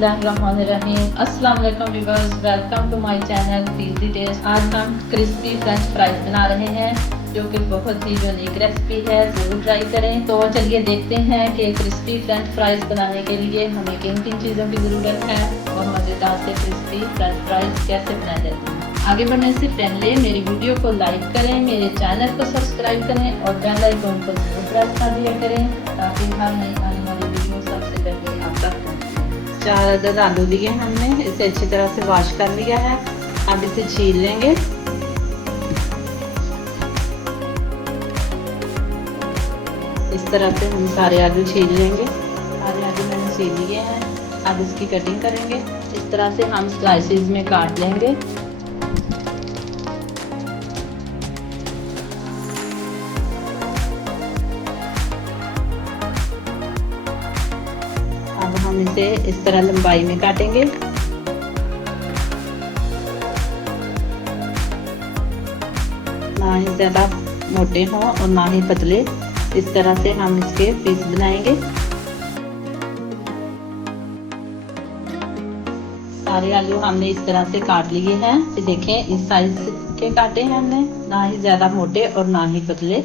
बिस्मिल्लाहिर्रहमानिर्रहीम। अस्सलाम वालेकुम viewers, welcome to my channel feel the taste. आज हम क्रिस्पी फ्रेंच फ्राइज बना रहे हैं जो कि बहुत ही यूनिक रेसिपी है, जरूर ट्राई करें। तो चलिए देखते हैं कि क्रिस्पी फ्रेंच फ्राइज बनाने के लिए हमें किन किन चीज़ों की ज़रूरत है और मज़ेदार से क्रिस्पी फ्रेंच फ्राइज कैसे बनाए जाते हैं। आगे बढ़ने से पहले मेरी वीडियो को लाइक करें, मेरे चैनल को सब्सक्राइब करें और बेल आइकन को जरूर प्रेस कर दिया करें ताकि हर नई आने वाली वीडियो सबसे पहले आप तक पहुंचे। 4 अदद आलू लिए हमने, इसे अच्छी तरह से वॉश कर लिया है। अब इसे छील लेंगे। इस तरह से हम सारे आलू छील लेंगे। सारे आलू मैंने छील लिए हैं। अब इसकी कटिंग करेंगे। इस तरह से हम स्लाइसेस में काट लेंगे। अब हम इसे इस तरह लंबाई में काटेंगे। ना ही ज़्यादा मोटे हों और ना ही पतले, इस तरह से हम इसके पीस बनाएंगे। सारे आलू हमने इस तरह से काट लिए हैं। देखें, इस साइज के काटे हैं हमने, ना ही ज़्यादा मोटे और ना ही पतले।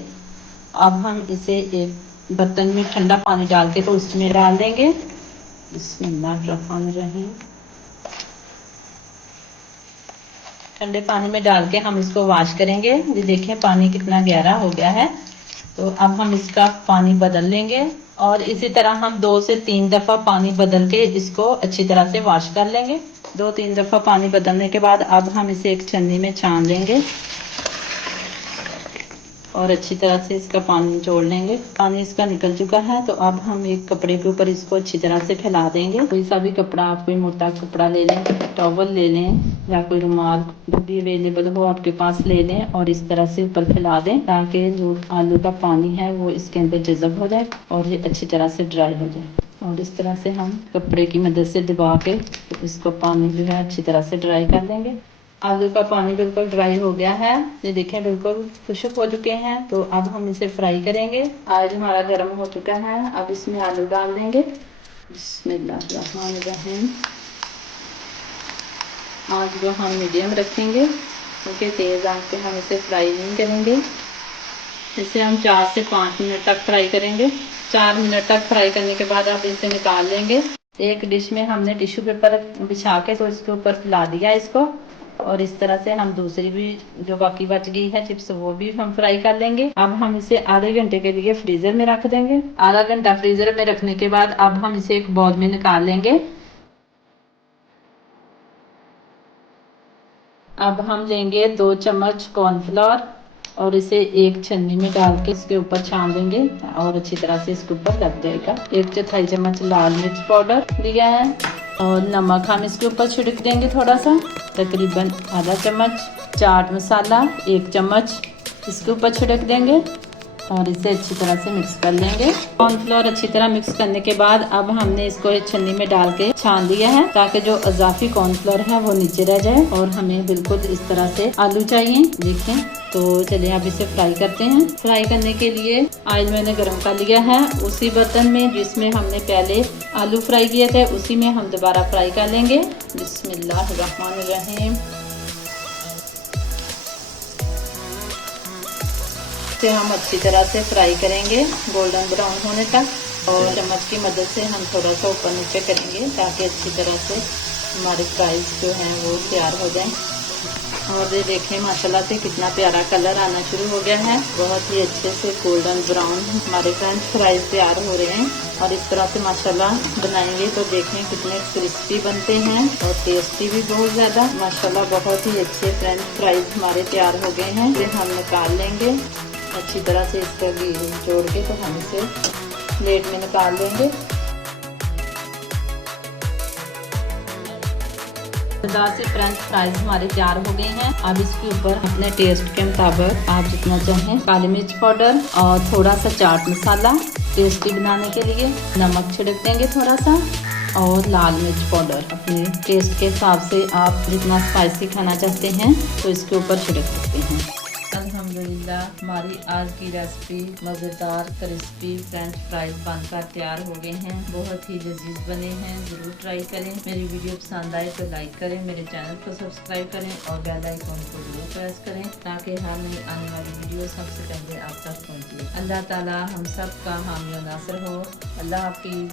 अब हम इसे एक बर्तन में ठंडा पानी डाल के तो उसमें डाल देंगे। बिस्मिल्लाहिर्रहमानिर्रहीम। ठंडे पानी में डाल के हम इसको वॉश करेंगे। ये देखें, पानी कितना गहरा हो गया है। तो अब हम इसका पानी बदल लेंगे और इसी तरह हम 2 से 3 दफ़ा पानी बदल के इसको अच्छी तरह से वॉश कर लेंगे। 2-3 दफ़ा पानी बदलने के बाद अब हम इसे एक छन्नी में छान लेंगे और अच्छी तरह से इसका पानी निचोड़ लेंगे। पानी इसका निकल चुका है। तो अब हम एक कपड़े के ऊपर इसको अच्छी तरह से फैला देंगे। कोई सा भी कपड़ा, आप कोई मोटा कपड़ा ले लें, टॉवल ले लें या कोई रुमाल जो भी अवेलेबल हो आपके पास ले लें और इस तरह से ऊपर फैला दें ताकि जो आलू का पानी है वो इसके अंदर जज़ब हो जाए और ये अच्छी तरह से ड्राई हो जाए। और इस तरह से हम कपड़े की मदद से दबा के इसको पानी जो है अच्छी तरह से ड्राई कर देंगे। आलू का पानी बिल्कुल ड्राई हो गया है। ये देखें, बिल्कुल खुश्क हो चुके हैं। तो अब हम इसे फ्राई करेंगे। ऑयल हमारा गर्म हो चुका है। अब इसमें आलू डाल देंगे। बिस्मिल्लाहिर्रहमानिर्रहीम। आँच को हम मीडियम रखेंगे क्योंकि तेज़ आंच पे हम इसे फ्राई नहीं करेंगे। इसे हम 4 से 5 मिनट तक फ्राई करेंगे। 4 मिनट तक फ्राई करने के बाद आप इसे निकाल लेंगे। एक डिश में हमने टिश्यू पेपर बिछा के तो इसके ऊपर फैला दिया इसको और इस तरह से हम दूसरी भी जो बाकी बच गई है चिप्स वो भी हम फ्राई कर लेंगे। अब हम इसे आधे घंटे के लिए फ्रीजर में रख देंगे। आधा घंटा फ्रीजर में रखने के बाद अब हम इसे एक बाउल में निकाल लेंगे। अब हम लेंगे 2 चम्मच कॉर्नफ्लोर और इसे एक छन्नी में डाल के इसके ऊपर छान देंगे और अच्छी तरह से इसके ऊपर लग जाएगा। 1/4 चम्मच लाल मिर्च पाउडर लिया है और नमक हम इसके ऊपर छिड़क देंगे थोड़ा सा, तकरीबन आधा चम्मच। चाट मसाला 1 चम्मच इसके ऊपर छिड़क देंगे और इसे अच्छी तरह से मिक्स कर लेंगे। कॉर्नफ्लोर अच्छी तरह मिक्स करने के बाद अब हमने इसको एक छन्नी में डाल के छान दिया है ताकि जो इजाफी कॉर्नफ्लोर है वो नीचे रह जाए और हमें बिल्कुल इस तरह से आलू चाहिए। देखें, तो चलिए अब इसे फ्राई करते हैं। फ्राई करने के लिए ऑयल मैंने गर्म कर लिया है। उसी बर्तन में जिसमें हमने पहले आलू फ्राई किए थे उसी में हम दोबारा फ्राई कर लेंगे। बिस्मिल्लाहिर्रहमानिर्रहीम। इसे हम अच्छी तरह से फ्राई करेंगे गोल्डन ब्राउन होने तक और चम्मच की मदद से हम थोड़ा सा ऊपर नीचे करेंगे ताकि अच्छी तरह से हमारे फ्राइज जो हैं वो तैयार हो जाएं। और ये देखें, माशाल्लाह से कितना प्यारा कलर आना शुरू हो गया है। बहुत ही अच्छे से गोल्डन ब्राउन हमारे फ्रेंच फ्राइज तैयार हो रहे हैं और इस तरह से माशाल्लाह बनाएंगे तो देखें कितने क्रिस्पी बनते हैं और टेस्टी भी बहुत ज़्यादा। माशाल्लाह बहुत ही अच्छे फ्रेंच फ्राइज हमारे तैयार हो गए हैं। इसे हम निकाल लेंगे अच्छी तरह से इसका घी जोड़ के, तो हम इसे प्लेट में निकाल लेंगे। से फ्रेंच फ्राइज हमारे तैयार हो गए हैं। अब इसके ऊपर अपने टेस्ट के मुताबिक आप जितना चाहें काली मिर्च पाउडर और थोड़ा सा चाट मसाला टेस्टी बनाने के लिए, नमक छिड़क देंगे थोड़ा सा और लाल मिर्च पाउडर अपने टेस्ट के हिसाब से आप जितना स्पाइसी खाना चाहते हैं तो इसके ऊपर छिड़क सकते हैं। अब हम अल्हम्दुलिल्लाह हमारी आज की रेसिपी मज़ेदार क्रिस्पी फ्रेंच फ्राइज बनकर तैयार हो गए हैं। बहुत ही लजीज बने हैं, ज़रूर ट्राई करें। मेरी वीडियो पसंद आए तो लाइक करें, मेरे चैनल को सब्सक्राइब करें और बेल आइकन को जरूर प्रेस करें ताकि हर नई आने वाली वीडियो सबसे पहले आप तक पहुँचे। अल्लाह ताला हम सब का हामी और नासिर हो। अल्लाह हाफिज़।